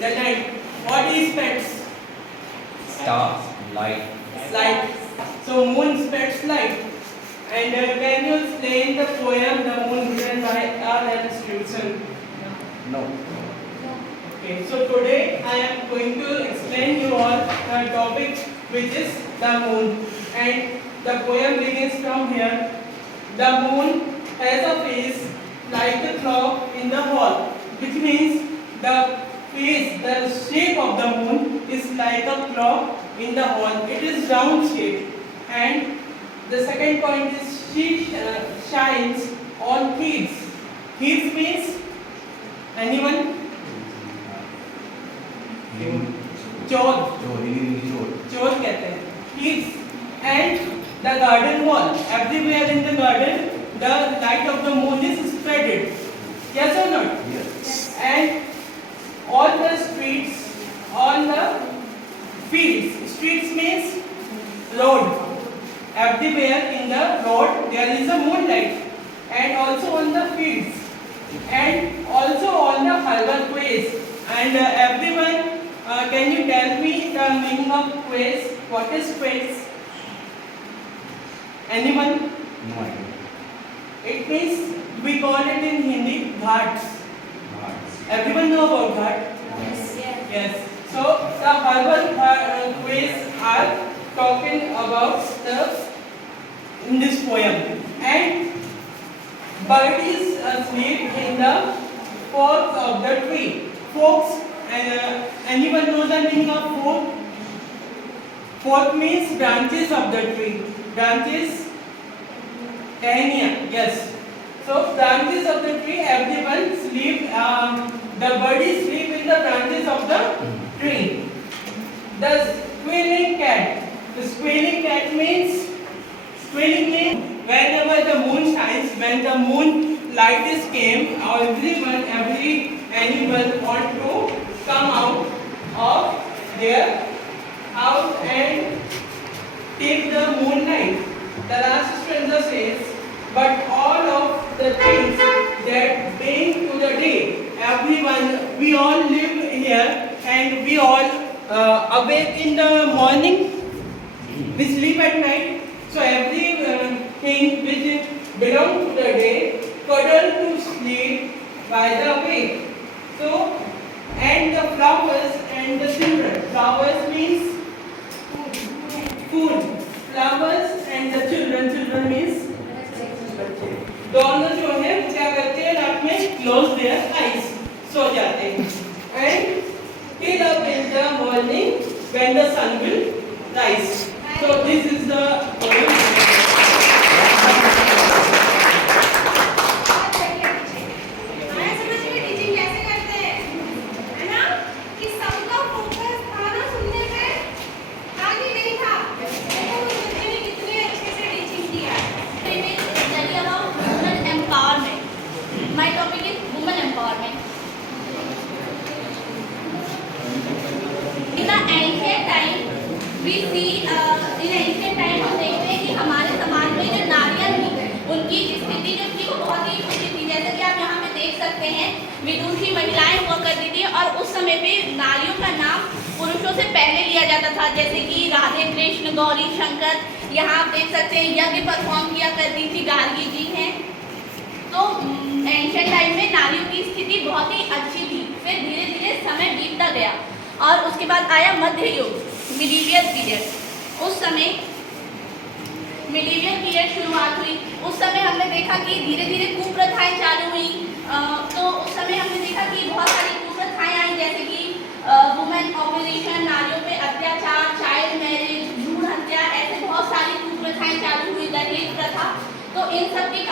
the night. What is specks? Stars, light. Light. So moon specks light. And can you explain the poem The Moon written by R.L. Stevenson? No. Okay, so today I am going to explain you all the topic which is the moon, and the poem begins from here. The moon has a face like a clock in the hall, which means the face, the shape of the moon is like a clock in the hall. It is round shape, and the second point is she shines on thieves. Thieves means anyone? चोर चोर कहते हैं thieves. And the garden wall, everywhere in the garden the light of the moon is spreaded, yes or not? Yes. And all the streets, all the fields, streets means road, everywhere in the road there is a moonlight, and also on the fields, and also on the harbor quays. And everyone, can you tell me the meaning of quays? What is quays? Anyone? No idea. It means, we call it in Hindi ghats. Hearts. Everyone know about ghat? Yes. Yes. So the harbor quays are talking about the in this poem. And birds sleep in the forks of the tree. Forks, anyone know the meaning of fork? Fork means branches of the tree. Branches, Tehnia, yes. So branches of the tree, everyone sleep. The birds sleep in the branches of the tree. The squealing cat. The squealing cat means, squealing means whenever the moon shines, when the moon light is came, every animal want to come out of their house and take the moonlight. The last stanza says, but all of the things that bring to the day, everyone, we all live here, and we all awake in the morning, we sleep at night. So everything which belong to the day, cuddle to sleep by the way. So, and the flowers and the children. Flowers means food. Flowers and the children. Children means दोनों जो है क्या करते हैं, रात में close their eyes, सो जाते हैं. And till up in the morning when the sun will rise. So this is the My topic is women empowerment. In the ancient time, we see in ancient time हम देखते हैं कि हमारे समाज में जो नारियाँ थी, उनकी स्थिति जो थी वो बहुत ही ऊँची थी. जैसा कि आप यहाँ पे देख सकते हैं, विदुषी महिलाएं हुआ करती थी, और उस समय पे नारियों का नाम पुरुषों से पहले लिया जाता था. जैसे कि राधे कृष्ण, गौरी शंकर, यहाँ आप देख सकते हैं यज्ञ परफॉर्म किया करती थी गार्गी जी हैं. तो एंशिएंट टाइम में नारियों की स्थिति बहुत ही अच्छी थी. फिर धीरे धीरे समय बीतता गया, और उसके बाद आया मध्य युग, मिडीवियल पीरियड. उस समय मिडीवियल पीरियड शुरुआत हुई. उस समय हमने देखा कि धीरे धीरे कुप्रथाएं चालू हुई. तो उस समय हमने देखा कि बहुत सारी कुप्रथाएं आई, जैसे कि वुमेन ऑपोजिशन, नारियों पे अत्याचार, चाइल्ड मैरिज, भ्रूण हत्या, ऐसे बहुत सारी कुप्रथाएं चालू हुई, दहेज प्रथा. तो इन सब के